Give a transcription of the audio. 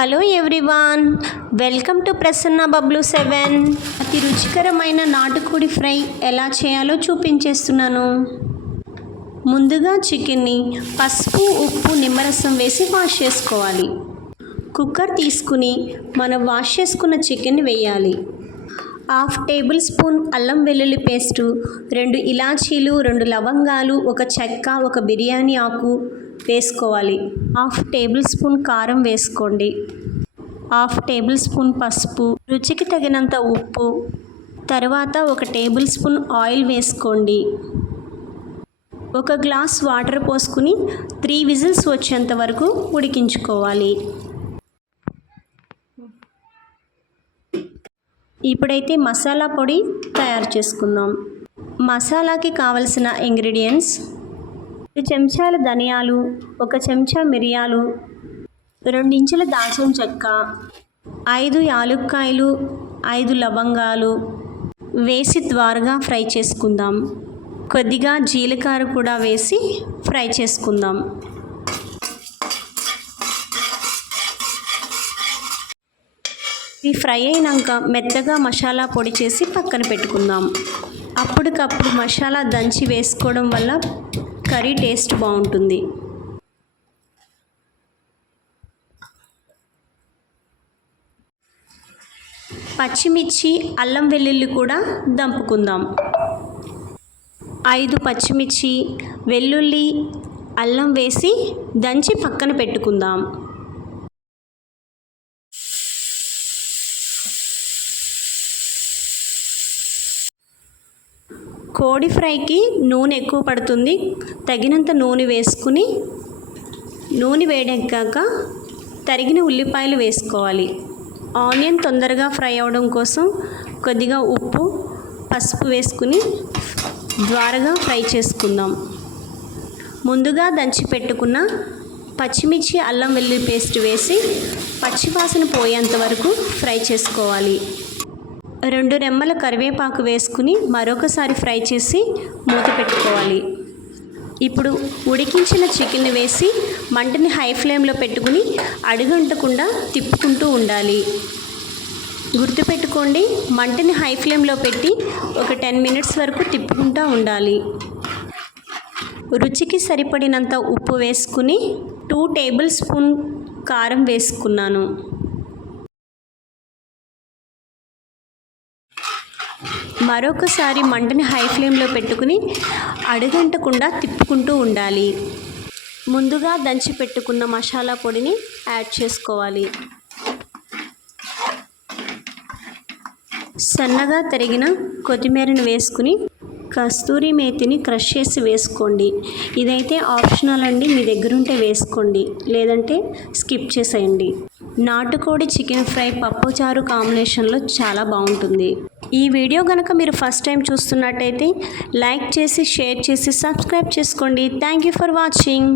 Hello everyone welcome to Prasanna Bablu seven. అతి రుచికరమైన నాటుకోడి ఫ్రై ఎలా చేయాలో చూపించేస్తున్నాను. ముందుగా చికెన్ని పసుపు ఉప్పు నిమ్మరసం వేసి వాష్ చేసుకోవాలి. కుక్కర్ తీసుకుని మనం వాష్ చేసుకున్న చికెన్ వేయాలి. హాఫ్ టేబుల్ స్పూన్ అల్లం వెల్లుల్లి పేస్టు రెండు ఇలాచీలు రెండు లవంగాలు ఒక చెక్క ఒక బిర్యానీ ఆకు వేసుకోవాలి. హాఫ్ టేబుల్ స్పూన్ కారం వేసుకోండి. హాఫ్ టేబుల్ స్పూన్ పసుపు రుచికి తగినంత ఉప్పు తర్వాత ఒక టేబుల్ స్పూన్ ఆయిల్ వేసుకోండి. ఒక గ్లాస్ వాటర్ పోసుకుని త్రీ విజిల్స్ వచ్చేంత వరకు ఉడికించుకోవాలి. ఇప్పుడైతే మసాలా పొడి తయారు చేసుకుందాం. మసాలాకి కావలసిన ఇంగ్రీడియంట్స్ రెండు చెంచాల ధనియాలు ఒక చెంచా మిరియాలు రెండించుల దాల్చిన చెక్క ఐదు యాలుక్కాయలు ఐదు లవంగాలు వేసి ద్వారగా ఫ్రై చేసుకుందాం. కొద్దిగా జీలకర్ర కూడా వేసి ఫ్రై చేసుకుందాం. ఇవి ఫ్రై అయినాక మెత్తగా మసాలా పొడి చేసి పక్కన పెట్టుకుందాం. అప్పటికప్పుడు మసాలా దంచి వేసుకోవడం వల్ల కర్రీ టేస్ట్ బాగుంటుంది. పచ్చిమిర్చి అల్లం వెల్లుల్లి కూడా దంపుకుందాం. ఐదు పచ్చిమిర్చి వెల్లుల్లి అల్లం వేసి దంచి పక్కన పెట్టుకుందాం. కోడి ఫ్రైకి నూనె ఎక్కువ పడుతుంది. తగినంత నూనె వేసుకుని నూనె వేడెక్కాక తరిగిన ఉల్లిపాయలు వేసుకోవాలి. ఆనియన్ తొందరగా ఫ్రై అవడం కోసం కొద్దిగా ఉప్పు పసుపు వేసుకుని ద్వారగా ఫ్రై చేసుకుందాం. ముందుగా దంచి పెట్టుకున్న పచ్చిమిర్చి అల్లం వెల్లుల్లి పేస్ట్ వేసి పచ్చివాసన పోయేంత వరకు ఫ్రై చేసుకోవాలి. రెండు రెమ్మల కరివేపాకు వేసుకుని మరొకసారి ఫ్రై చేసి మూత పెట్టుకోవాలి. ఇప్పుడు ఉడికించిన చికెన్ వేసి మంటని హై ఫ్లేమ్లో పెట్టుకుని అడుగంటకుండా తిప్పుకుంటూ ఉండాలి. గుర్తుపెట్టుకోండి మంటని హై ఫ్లేమ్లో పెట్టి ఒక టెన్ మినిట్స్ వరకు తిప్పుకుంటూ ఉండాలి. రుచికి సరిపడినంత ఉప్పు వేసుకుని టూ టేబుల్ స్పూన్ కారం వేసుకున్నాను. మరొకసారి మంటని హై ఫ్లేమ్లో పెట్టుకుని అడుగంటకుండా తిప్పుకుంటూ ఉండాలి. ముందుగా దంచి పెట్టుకున్న మసాలా పొడిని యాడ్ చేసుకోవాలి. సన్నగా తరిగిన కొత్తిమీరను వేసుకుని కస్తూరి మేతిని క్రష్ చేసి వేసుకోండి. ఇదైతే ఆప్షనల్ అండి మీ దగ్గర ఉంటే వేసుకోండి లేదంటే స్కిప్ చేసేయండి. నాటుకోడి చికెన్ ఫ్రై పప్పుచారు కాంబినేషన్లో చాలా బాగుంటుంది. ఈ వీడియో కనుక మీరు ఫస్ట్ టైం చూస్తున్నట్టయితే లైక్ చేసి షేర్ చేసి సబ్స్క్రైబ్ చేసుకోండి. Thank you for watching.